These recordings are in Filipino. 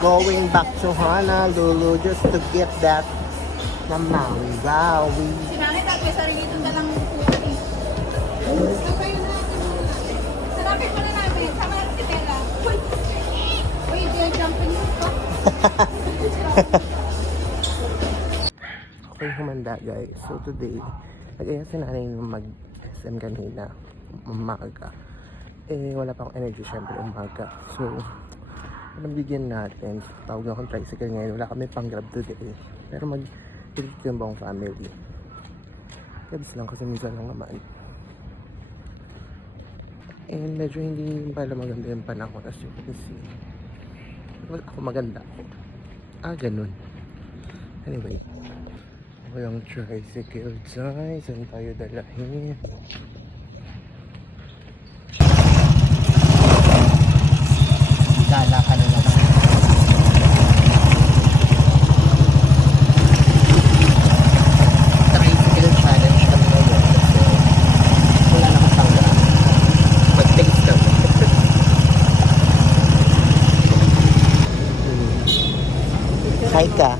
going back to Honolulu just to get that na Maui Wowie. Si nanay dati may sarili doon na lang kuwan eh. Kapayo na. Sarapin mo na namin. Sama na si Bella. Uy, they're jumping mo pa. Okay, humanda guys. So today, nag-aya si nanay mag-SM kanina. Umaga. Eh, wala pa akong energy syempre umaga. So, anong bigyan natin? Tawag akong tricycle ngayon. Wala kami pang grab today. Pero mag-treat yung buong family. Gabs lang kasi minsan lang naman. And medyo hindi pala maganda yung panahon as you can see. Well, ako maganda ako. Ganun. Anyway. Walang tricycle guys. Saan tayo dalahin? Gala ka na naman. Tricycle challenge kami ngayon. Wala na kasangga. Mag-taste kami. Hi ka.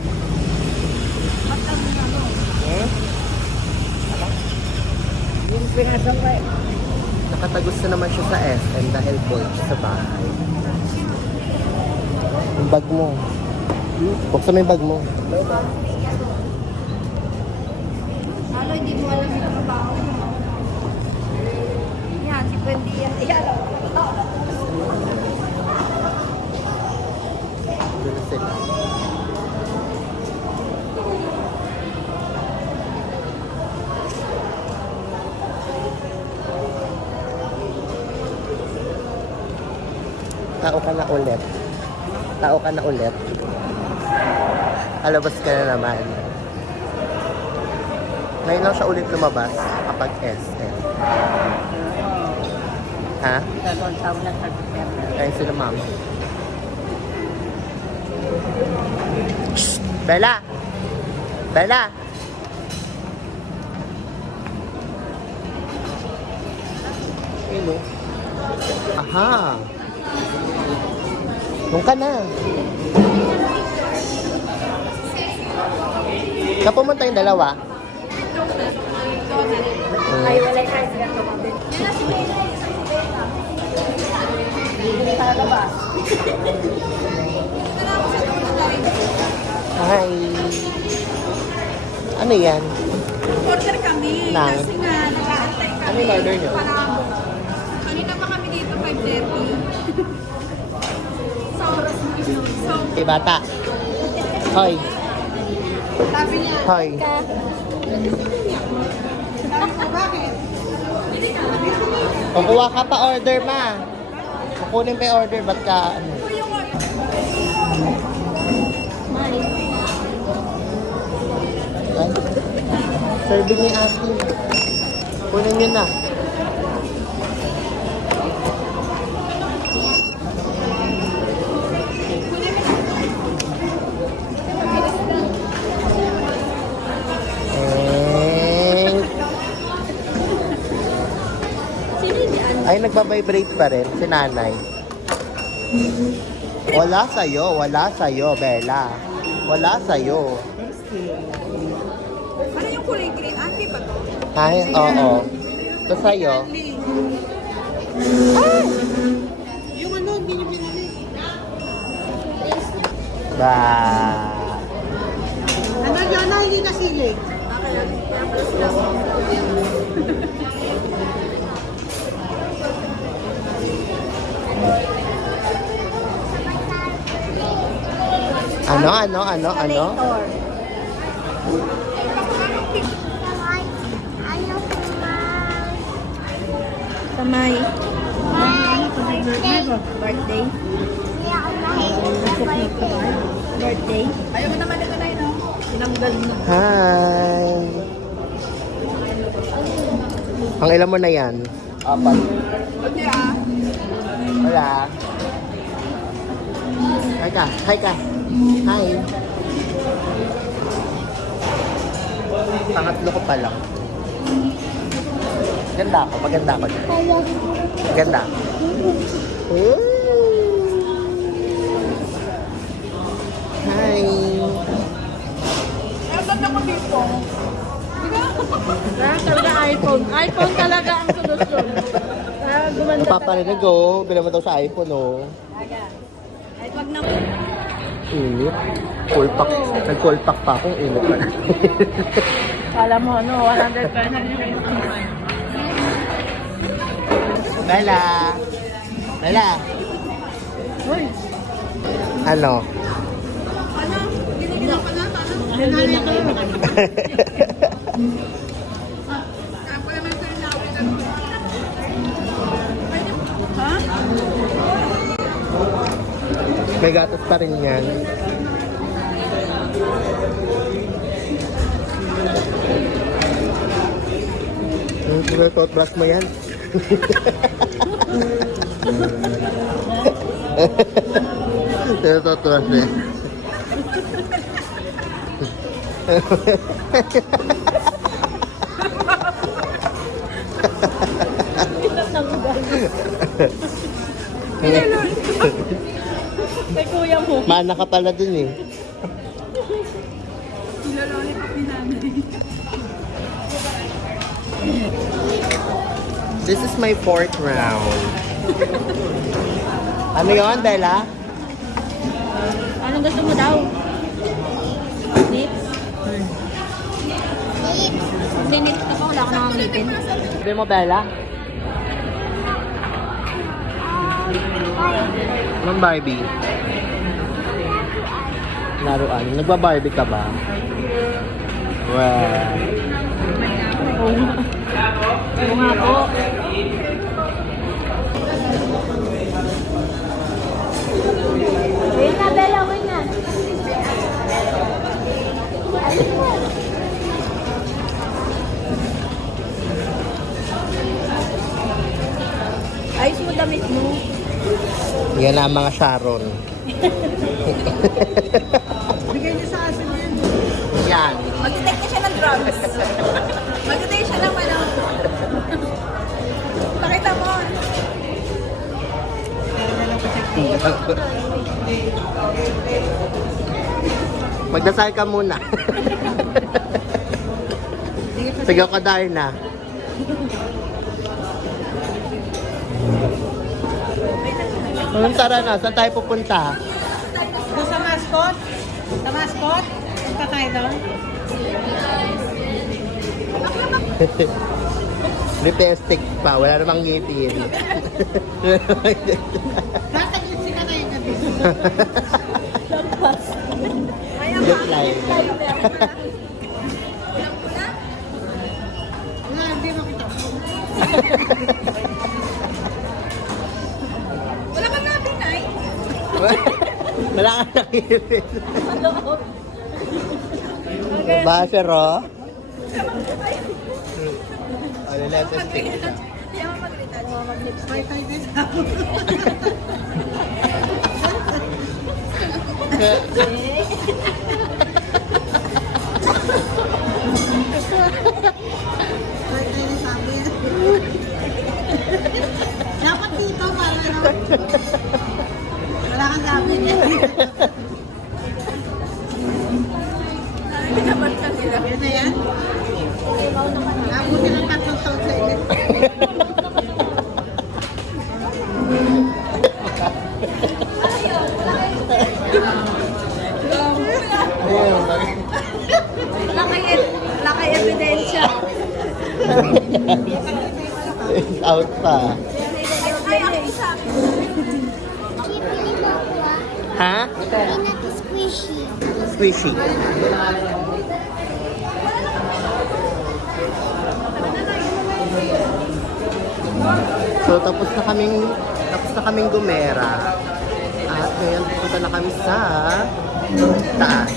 Nakatagos na naman siya sa SM dahil bored siya sa bahay. Yung bag mo. Buksan mo yung bag mo. Lalo, hindi mo alam yung trabaho mo. Yan, si Wendy yan. Ayan, Doon na sila. Tao ka na ulit. Tao ka na ulit. Alabas ka na naman. Ngayon lang siya ulit lumabas kapag SM. Ha? Kaya sila ma'am. Bella! Bella! Hello? Aha! Nung ka na. Saan pumunta yung dalawa? ay, wala yung kahit silang tumabit. Yan na si Bella. Hindi pa nalabas. Hi! Ano yan? Order kami. Nang? Kasi nga, nag-aantay kami. Ano yung order nyo? Kanina pa kami dito, 5:30. Sa oras mo inom. So, Hey, bata. Hoy. sabi niya, Hoy. sabi ko, bakit? Kukuha ka pa order, ma. Kukunin pa yung order, ba't ka, ano? Ito yung order. Ay. Serving ni ate. Kunin nyo na. Ay, nagbabibrate pa rin si nanay. Wala sa'yo, Bella. Wala sa'yo. Ano yung kulay green? Anli ba to? Ay, oo. Ito sa'yo. Anli. Yung ano, hindi nyo pinali. Ba. Ano yun na, hindi nasili. Ano? Kamay. Birthday. Birthday. Ayaw mo naman ito na yun, no? Tinanggal mo. Hi. Ang ilan mo na yan? 4. Hindi ah. Wala. Hi ka. Hi. Pangatlo ko pa lang. Maganda ako dyan. Maganda. iPhone talaga ang solusyon. Gumanda Napaparinig oh. Bila mo daw sa iPhone oh. Ay, wag na. Init. Full pack. Nag-full pack pa akong init pa. Kala mo, 100 pesos. Bella! Bella! Uy, Ano? hindi na pala. Hindi na kayo. Ha? May gatas pa rin yan. Toothbrush mo yan. Toothbrush mo yan. Kay kuya mo. Mana ka pala dun eh. Nilaloni pa pinanay. This is my fourth round. Ano yun, Bella? Anong gusto mo daw? Nips? Hindi nips ako, wala ka nang ngipin. Sabi mo, Bella? Anong Barbie? Laruan. Nagba-Barbie ka ba? Wow. Oo nga po. Wait na, Bella, wait na. Ayos mo damit mo. Yan ang mga Sharon. Bigay niyo sa asin yan. Yan. Mag-take na siya ng drugs. Mag-take siya ng ano. Pakita mo. Magdasal ka muna. Sigaw ka dahil na. Anong tara na? Saan tayo pupunta? Doon sa mascot? Sa mascot? Punta tayo doon? Lipstick pa. Wala namang ngipin. Tataglit si Kanay gabi. Just like. Wala, hindi makita. Wala ka natin, ay. Wala ka nang ngipin. Basher, oh. Ano na, lipstick. Hindi ako mag-retouch. Bye tayo din ako. Bye tayo din sabi. Dapat dito para ano. Wala kang sabi niya. Pinabat ka nila. Yan na yan. Abuti ng 3 taon sa init. Wala kay ebidensya. Out pa. Ay, ako isa. Ha? Squishy. Squishy. So tapos na kaming gumera. At ngayon pupunta na kami sa taas.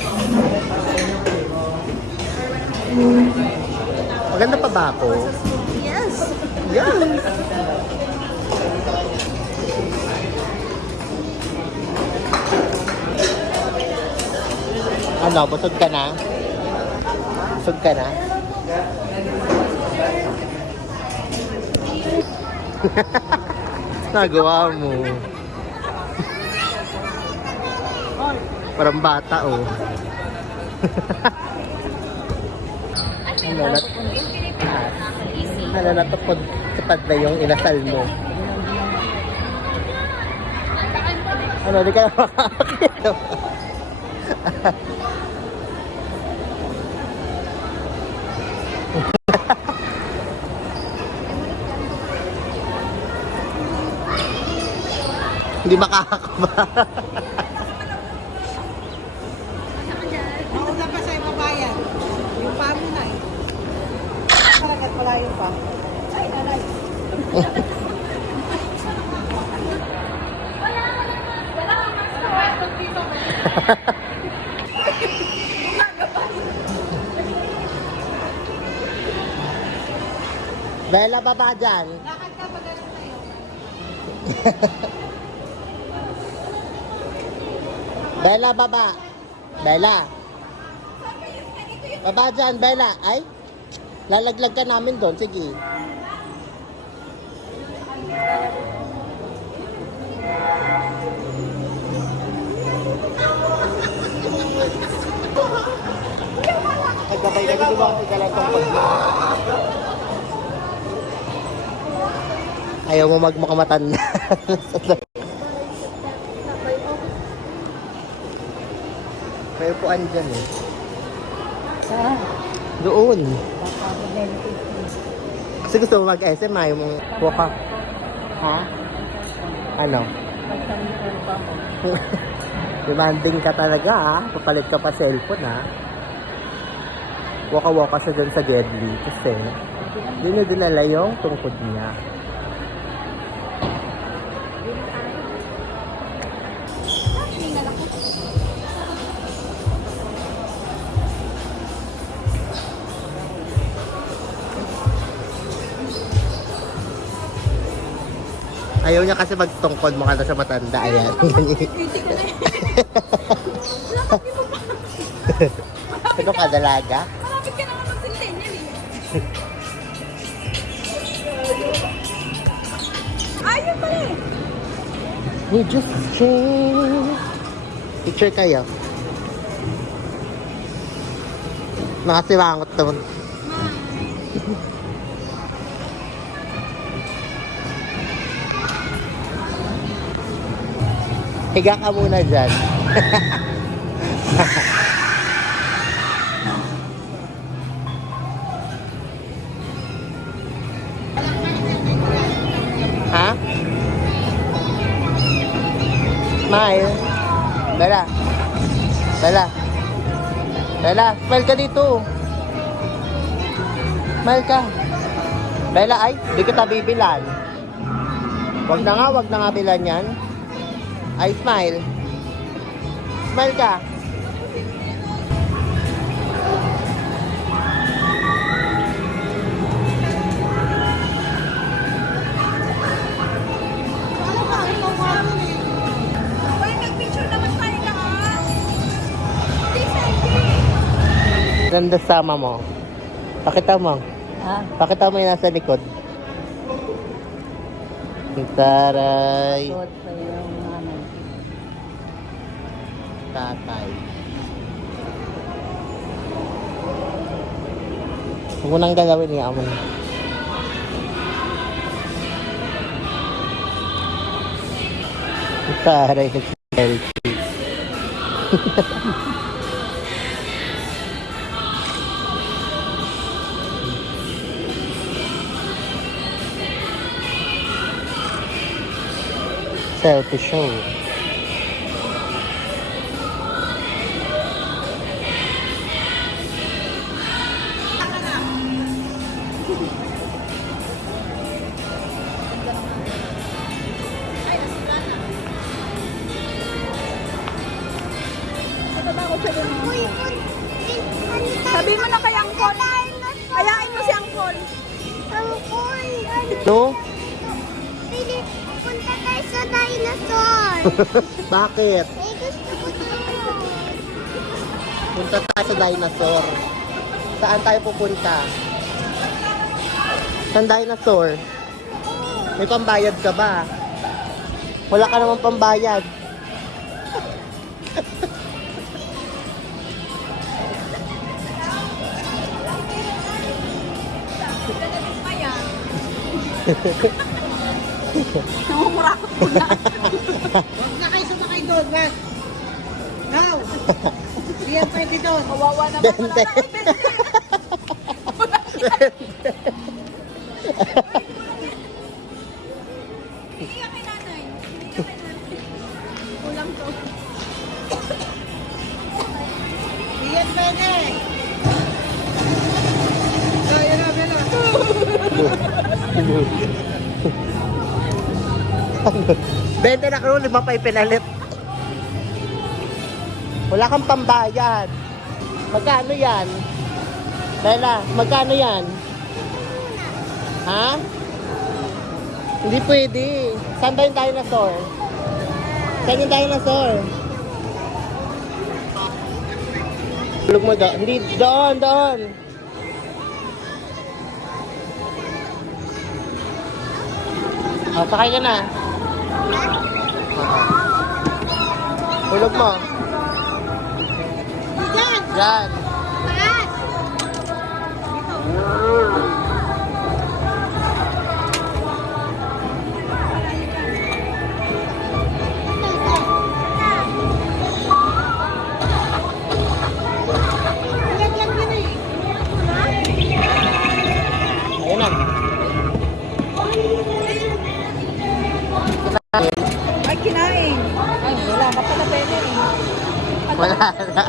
Maganda pa ba ako? Yes. Yes! Ano, busog ka na? Busog ka na? Nagawa mo. Parang bata, oh. Ano, Easy. Ano, natupad na yung inasal mo. Ano, di ka na makakakita. Hindi makakakaba. Mauna pa sa'yo mabayan. Yung pa mo na eh. Talagat malayo pa. Ay, aray. Bella, baba dyan. Lakad ka pa ganun na yun. Bella, baba. Bella. Baba dyan, Bella. Ay, lalaglag ka namin doon. Sige. Nagbabay ka dito ba? Ikaw tungkod mo. Ayaw mo magmakamatanda. May upuan dyan eh. Saan? Doon. Kasi gusto mo mag-SM, ayaw mong buka. Ha? Ano? Demanding ka talaga ha. Papalit ka pa cellphone ha. Waka-waka siya dyan sa Gedli. Kasi yun yung dinala yung tungkod niya. Ayaw niya kasi magtungkod mo ka sa matanda. Ayan. Ano ka, dalaga? Malapit ka naman mag-centennial eh. Ayun pala eh. We just change. Picture kayo. Nakasiwangot naman. Higa ka muna dyan. Ha? Smile. Bella. Bella. Bella, smile ka dito. Smile ka. Bella, ay, di kita bibilan. Wag na nga bilan yan. Ay, smile. Smile ka. Uy, nag-picture naman tayo lahat. Take selfie. Ganda sama mo. Pakita mo. Ha? Pakita mo yung nasa likod. Taray. Suot pa yung ano. Tatay. Huwag mo nang gagawin niya mo na. Taray. Selfie. Selfie show. Sabi mo na kay Angkol. Ayain mo si Angkol. No? Punta tayo sa dinosaur. Bakit? Eh, gusto ko tayo. Punta tayo sa dinosaur. Saan tayo pupunta? Saan dinosaur? May pambayad ka ba? Wala ka naman pambayad. Ayan. Namumurakot ko na. Huwag na kayo sumakay doon, wag. No. Diyan pwede doon. Kawawa naman. Wala na. Hindi ka kay nanay. Hindi ka kay nanay. Kulang to. Diyan pwede. Ayan na, Bella. Bente na karo, 5 pa ipinalit. Wala kang pambayad. Magkano yan? Bella, magkano yan? Ha? Hindi pwede. Saan ba yung dinosaur? Saan yung dinosaur? Tulog mo doon. Hindi, doon, doon. Oh, sakay ka na. Tulog mo. Yan. Ayun na. Ay, kinain. Ay, wala ka pala pwede eh. Wala na.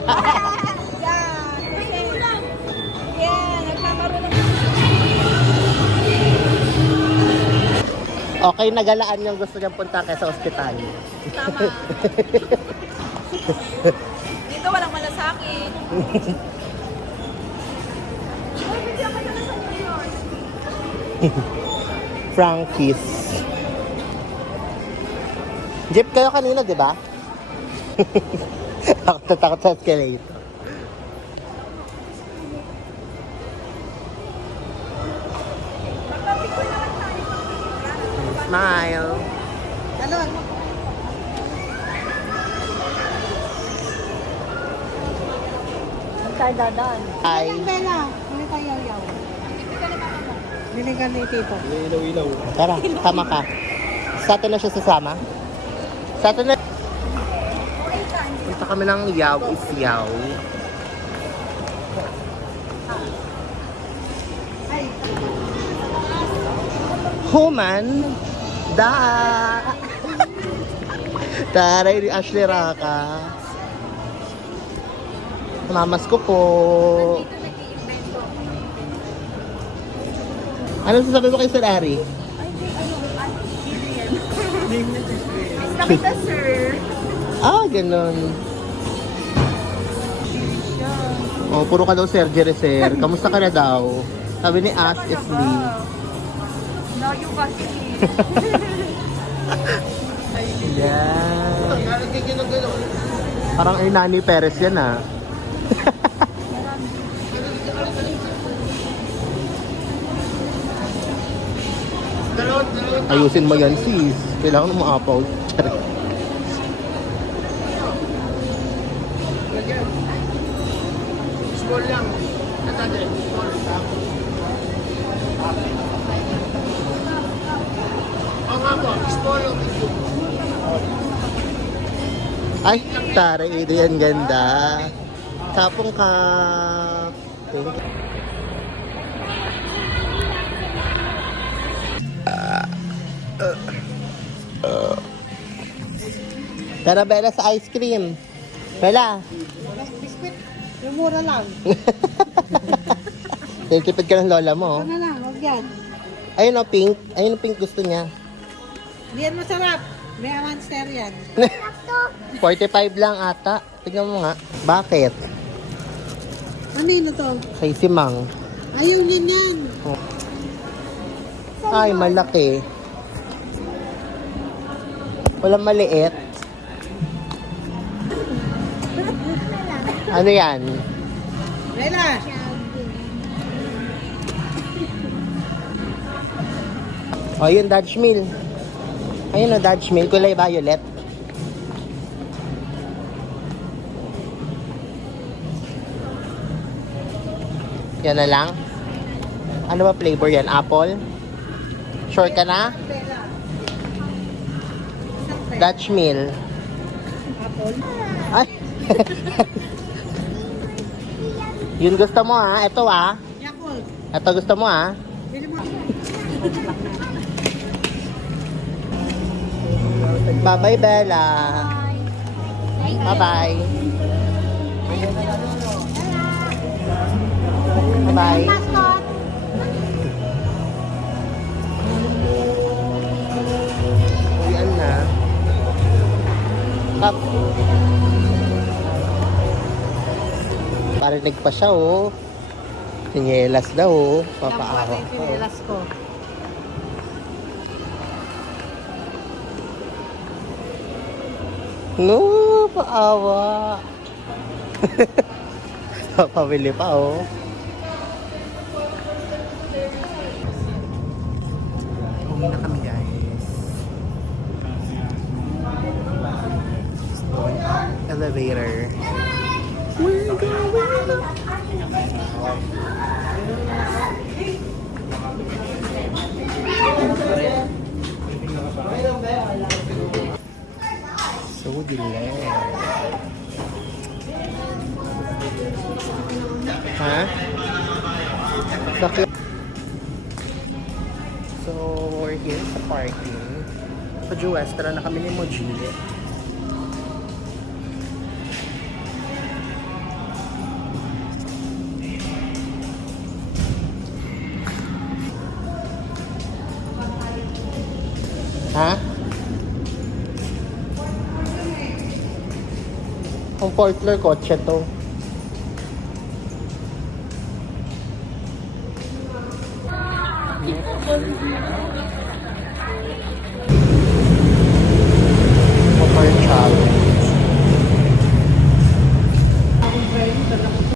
Yeah, nagmamarunong. Okay, nagalaan yung gusto niyang punta kaya sa ospital. Tama. Dito walang malasakit. Ay, hindi ako nalasakit yun. Frankie's. Jeep kayo kanina, di ba? Ako tatakot sa escalator. Smile. Talon. Saan tayo dadaan? Hi. Ayan, Bella. Hindi tayo yaw. Niligan ni Tito. Tara, tama ka. Sa atin na siya sasama? Sa atin na... Punta kami ng Yaw is Yaw. Human. Da. Taray ni Ashley Raka. Mamas ko po. Ano sasabi mo kay Sir Ari? Nakita, sir. Ah, ganun. Oh, puro ka daw surgery, sir. Kamusta ka na daw? Sabi ni As is Lee. Layo kasi. Yan. Parang ay Nani Perez yan, ah. Ayusin mo yan, sis. Kailangan mo maapaw. Small lang. Ay, taray, ito yan ganda. Tapong ka. Tara, Bella, sa ice cream. Bella. Biscuit. Yung mura lang. Tinitipid ka ng lola mo. Ano na lang, huwag yan. Ayun o, pink. Ayun o, pink gusto niya. Hindi yan masarap. May monster yan. 45 lang ata. Tignan mo nga. Bakit? Ano to? Kay si Mang. Ayaw niyan yan. Ay, malaki. Walang maliit. Ano yan? Layla. O, yun, Dutch Mill. Ayun o, Dutch Mill. Kulay violet. Yan na lang. Ano ba flavor yan? Apple? Sure ka na? Bella. Dutch meal. Apple. Ay! Yun gusto mo ah. Ito ah. Yakult. Ito gusto mo ah. Bili mo. Bye-bye, Bella. Bye-bye. Bye-bye. Mascot. Uwian na. Up. Parinig pa siya, oh. Sinyelas daw, oh. Papaawa Yan ko. yung sinelas ko. No, paawa. Papabili pa, oh. Uwi na kami, guys. Elevator. So dilim. Ha? Bakit? So, we're here sa parking. Sa Jewes, tara na kami ni Moji. Ha? Ang Portler kotse to.